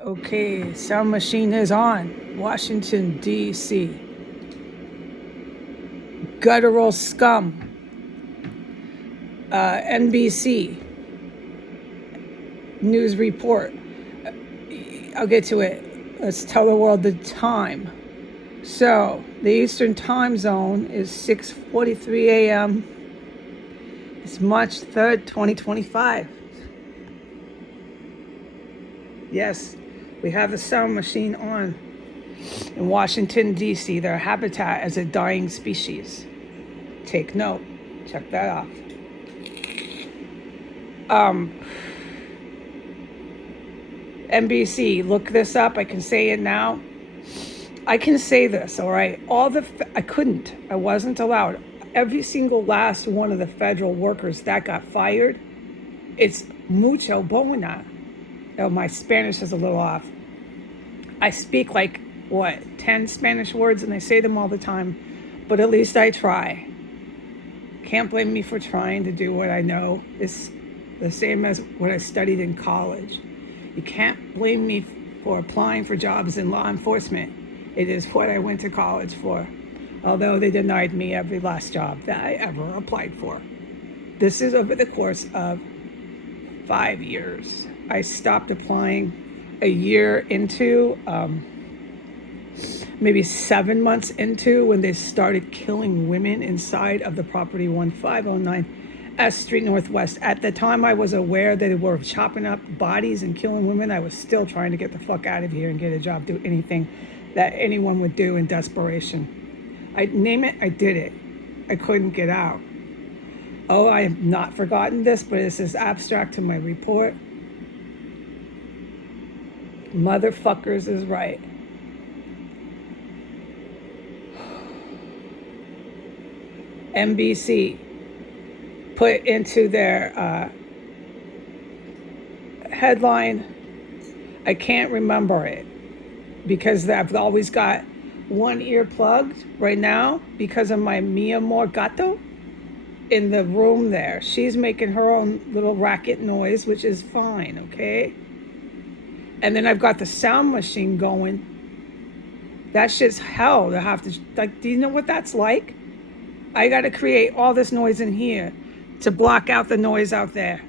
Okay, sound machine is on. Washington, D.C. Guttural scum. NBC. News report. I'll get to it. Let's tell the world the time. So, the Eastern time zone is 6:43 a.m. It's March 3rd, 2025. Yes, we have a sound machine on in Washington, D.C., their habitat as a dying species. Take note. Check that off. NBC, look this up. I can say it now. I can say this, all right? I wasn't allowed. Every single last one of the federal workers that got fired, it's mucho buena. Oh, my Spanish is a little off. I speak like, 10 Spanish words, and I say them all the time, but at least I try. Can't blame me for trying to do what I know. It's the same as what I studied in college. You can't blame me for applying for jobs in law enforcement. It is what I went to college for, although they denied me every last job that I ever applied for. This is over the course of 5 years. I stopped applying a year into, maybe 7 months into, when they started killing women inside of the property 1509 S Street Northwest. At the time I was aware that they were chopping up bodies and killing women, I was still trying to get the fuck out of here and get a job, do anything that anyone would do in desperation. I did it. I couldn't get out. Oh, I have not forgotten this, but this is abstract to my report. Motherfuckers is right. NBC put into their headline, I can't remember it because I've always got one ear plugged right now because of my mi amor gato in the room there. She's making her own little racket noise, which is fine, okay? And then I've got the sound machine going. That shit's hell to have to, like, do you know what that's like? I got to create all this noise in here to block out the noise out there.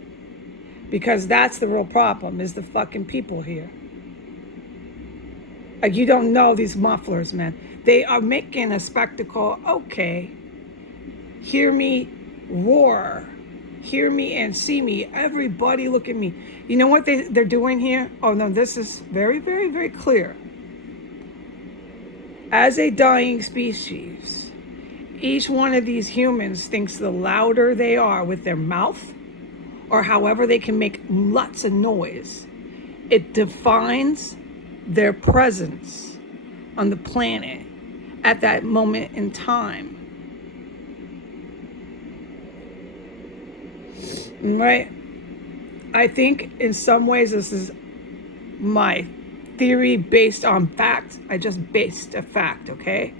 Because that's the real problem, is the fucking people here. Like, you don't know these mufflers, man. They are making a spectacle. Okay. Hear me roar. Hear me and see me. Everybody look at me. You know what they're doing here? Oh, no, this is very, very, very clear. As a dying species, each one of these humans thinks the louder they are with their mouth, or however they can make lots of noise, it defines their presence on the planet at that moment in time. Right? I think in some ways this is my theory based on fact. I just based a fact, okay?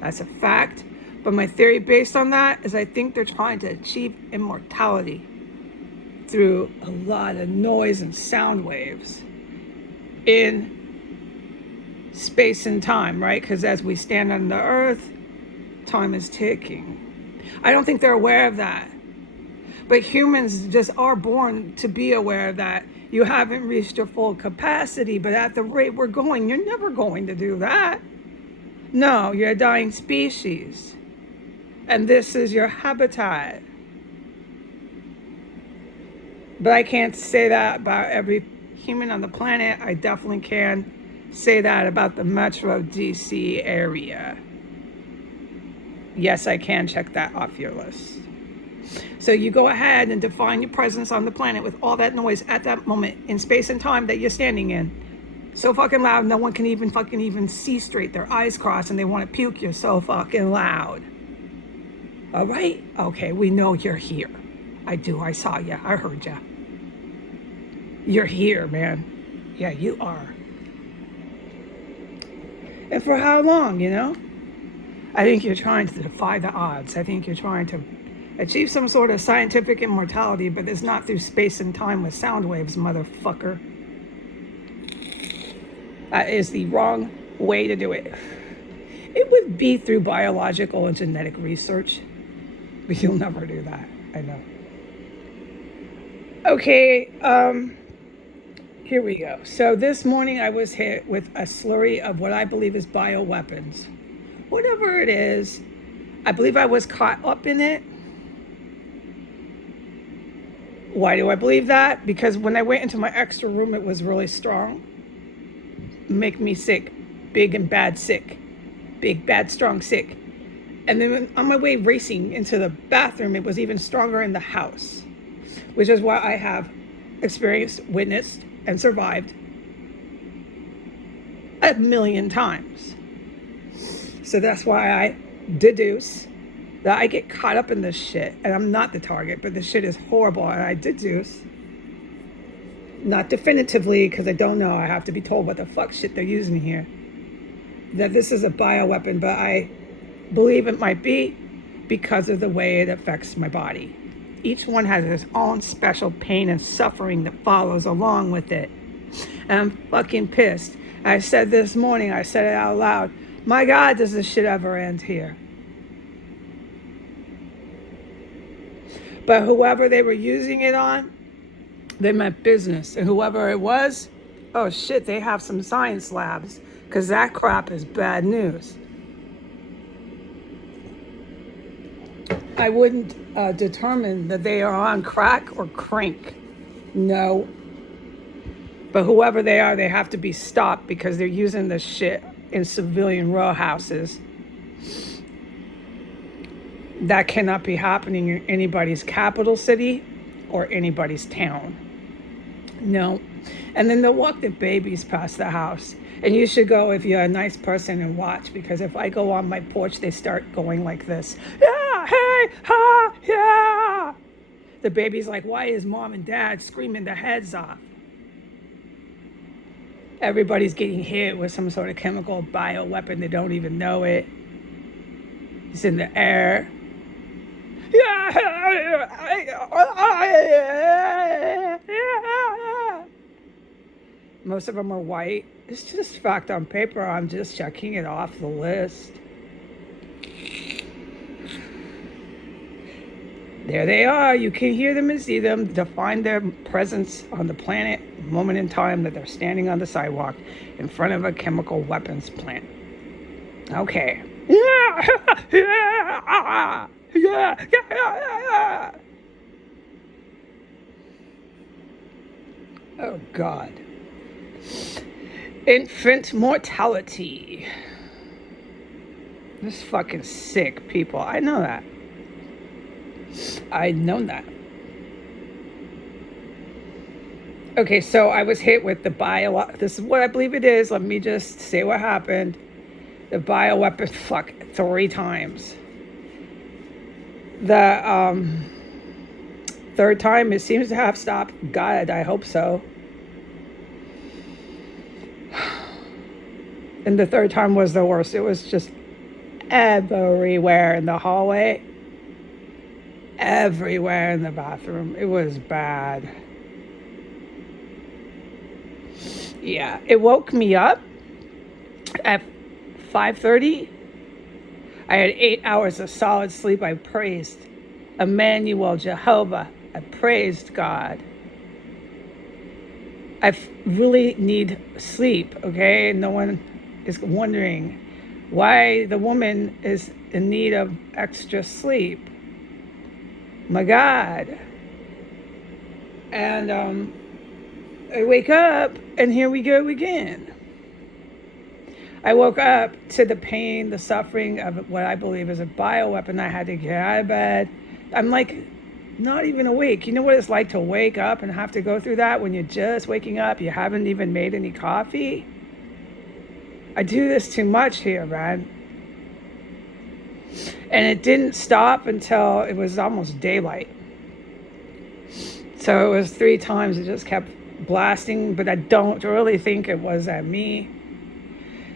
That's a fact. But my theory based on that is I think they're trying to achieve immortality through a lot of noise and sound waves in space and time, right? Because as we stand on the earth, time is ticking. I don't think they're aware of that. But humans just are born to be aware of that. You haven't reached your full capacity, but at the rate we're going, you're never going to do that. No, you're a dying species. And this is your habitat. But I can't say that about every human on the planet. I definitely can say that about the Metro DC area. Yes, I can check that off your list. So you go ahead and define your presence on the planet with all that noise at that moment in space and time that you're standing in. So fucking loud, no one can even see straight. Their eyes cross and they want to puke. You're so fucking loud. All right? Okay, we know you're here. I saw you. I heard you. You're here, man. Yeah, you are. And for how long, you know? I think you're trying to defy the odds. I think you're trying to achieve some sort of scientific immortality, but it's not through space and time with sound waves, motherfucker. That is the wrong way to do it. It would be through biological and genetic research, but you'll never do that. I know. Okay, here we go. So this morning I was hit with a slurry of what I believe is bioweapons. Whatever it is, I believe I was caught up in it. Why do I believe that? Because when I went into my extra room, it was really strong. Make me sick. Big and bad sick. Big, bad, strong, sick. And then on my way racing into the bathroom, it was even stronger in the house, which is why I have experienced, witnessed, and survived 1,000,000 times. So that's why I deduce that I get caught up in this shit, and I'm not the target, but this shit is horrible, and I deduce, not definitively, because I don't know, I have to be told what the fuck shit they're using here, that this is a bioweapon, but I believe it might be because of the way it affects my body. Each one has its own special pain and suffering that follows along with it. And I'm fucking pissed. I said this morning, I said it out loud, my God, does this shit ever end here? But whoever they were using it on, they meant business. And whoever it was, oh shit, they have some science labs, because that crap is bad news. I wouldn't determine that they are on crack or crank. No. But whoever they are, they have to be stopped because they're using this shit in civilian row houses. That cannot be happening in anybody's capital city or anybody's town. No. And then they'll walk the babies past the house. And you should go if you're a nice person and watch, because if I go on my porch, they start going like this. Yeah, hey, ha, yeah. The baby's like, why is mom and dad screaming their heads off? Everybody's getting hit with some sort of chemical bioweapon. They don't even know it. It's in the air. Most of them are white. It's just fact on paper. I'm just checking it off the list. There they are. You can hear them and see them. Define their presence on the planet, moment in time that they're standing on the sidewalk in front of a chemical weapons plant. Okay. Oh, God. Infant mortality. This is fucking sick, people. I know that. I know that. Okay, so I was hit with the this is what I believe it is. Let me just say what happened. The bioweapon, 3 times. The third time, it seems to have stopped. God, I hope so. And the third time was the worst. It was just everywhere in the hallway. Everywhere in the bathroom. It was bad. Yeah, it woke me up at 5:30. I had 8 hours of solid sleep. I praised Emmanuel, Jehovah. I praised God. I really need sleep, okay? No one is wondering why the woman is in need of extra sleep. My God. And I wake up and here we go again. I woke up to the pain, the suffering of what I believe is a bioweapon. I had to get out of bed. I'm like not even awake. You know what it's like to wake up and have to go through that when you're just waking up? You haven't even made any coffee. I do this too much here, man. And it didn't stop until it was almost daylight. So it was 3 times. It just kept blasting, but I don't really think it was at me.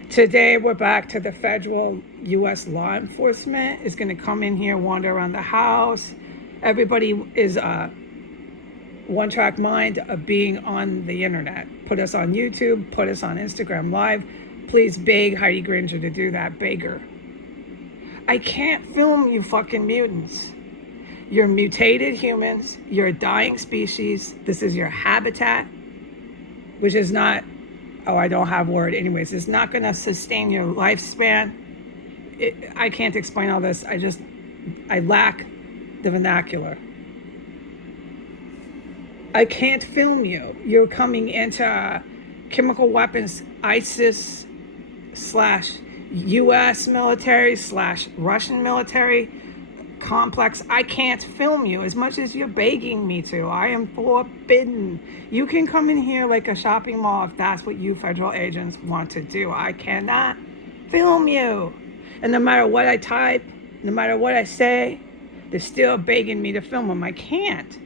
Today, we're back to the federal U.S. law enforcement is going to come in here, wander around the house. Everybody is one track mind of being on the internet. Put us on YouTube, put us on Instagram Live. Please beg Heidi Granger to do that. Beg her. I can't film you fucking mutants. You're mutated humans. You're a dying species. This is your habitat, which is not, oh, I don't have word. Anyways, it's not going to sustain your lifespan. I can't explain all this. I lack the vernacular. I can't film you. You're coming into chemical weapons, ISIS / U.S. military / Russian military complex. I can't film you as much as you're begging me to. I am forbidden. You can come in here like a shopping mall if that's what you federal agents want to do. I cannot film you. And no matter what I type, no matter what I say, they're still begging me to film them. I can't.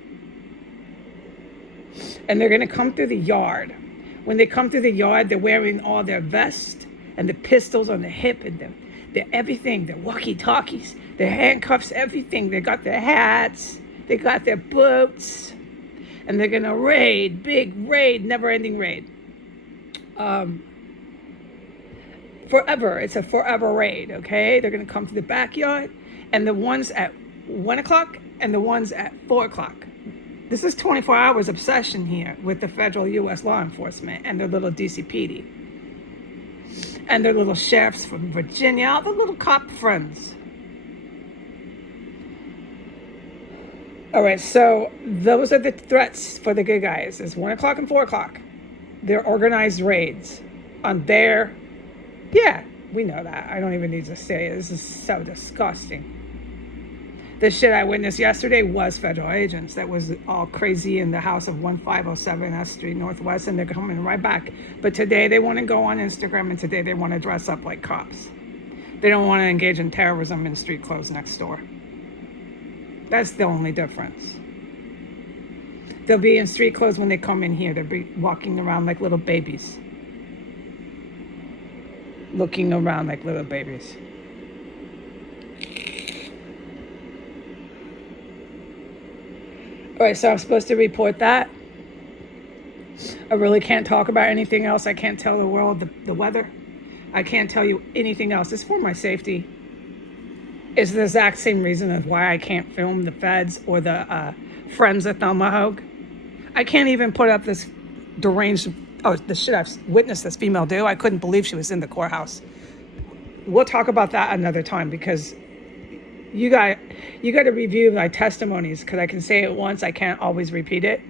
And they're going to come through the yard. When they come through the yard, they're wearing all their vests and the pistols on the hip and their everything, their walkie-talkies, their handcuffs, everything. They got their hats, they got their boots, and they're going to raid, big raid, never-ending raid. Forever. It's a forever raid, okay? They're going to come to the backyard, and the ones at 1 o'clock and the ones at 4 o'clock. This is 24 hours obsession here with the federal U.S. law enforcement and their little DCPD. And their little sheriffs from Virginia, all the little cop friends. All right, so those are the threats for the good guys. It's 1 o'clock and 4 o'clock. They're organized raids on their, yeah, we know that. I don't even need to say it. This is so disgusting. The shit I witnessed yesterday was federal agents. That was all crazy in the house of 1507 S Street Northwest, and they're coming right back. But today they want to go on Instagram, and today they want to dress up like cops. They don't want to engage in terrorism in street clothes next door. That's the only difference. They'll be in street clothes when they come in here. They'll be walking around like little babies. Looking around like little babies. All right, so I'm supposed to report that. I really can't talk about anything else. I can't tell the world the weather. I can't tell you anything else. It's for my safety. It's the exact same reason as why I can't film the feds or the friends of Thelma Hogue. I can't even put up this deranged, the shit I've witnessed this female do. I couldn't believe she was in the courthouse. We'll talk about that another time because you got to review my testimonies because I can say it once, I can't always repeat it,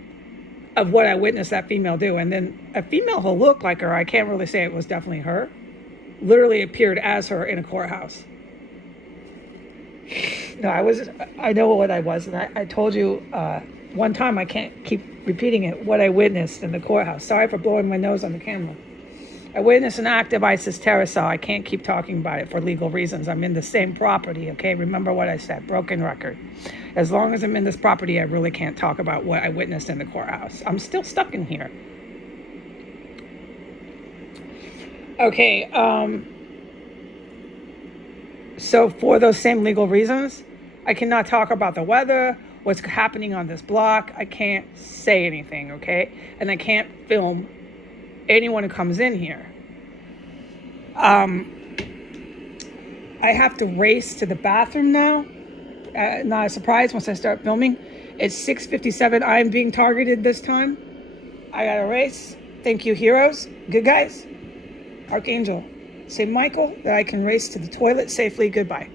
of what I witnessed that female do. And then a female who looked like her, I can't really say it was definitely her, literally appeared as her in a courthouse. No, I know what I was. And I told you one time, I can't keep repeating it, what I witnessed in the courthouse. Sorry for blowing my nose on the camera. I witnessed an act of ISIS terror cell. I can't keep talking about it for legal reasons. I'm in the same property, okay? Remember what I said, broken record. As long as I'm in this property, I really can't talk about what I witnessed in the courthouse. I'm still stuck in here. Okay, so for those same legal reasons, I cannot talk about the weather, what's happening on this block. I can't say anything, okay? And I can't film anyone who comes in here. I have to race to the bathroom now. Not a surprise once I start filming. It's 6:57. I'm being targeted this time. I gotta race. Thank you, heroes. Good guys. Archangel. St. Michael, that I can race to the toilet safely. Goodbye.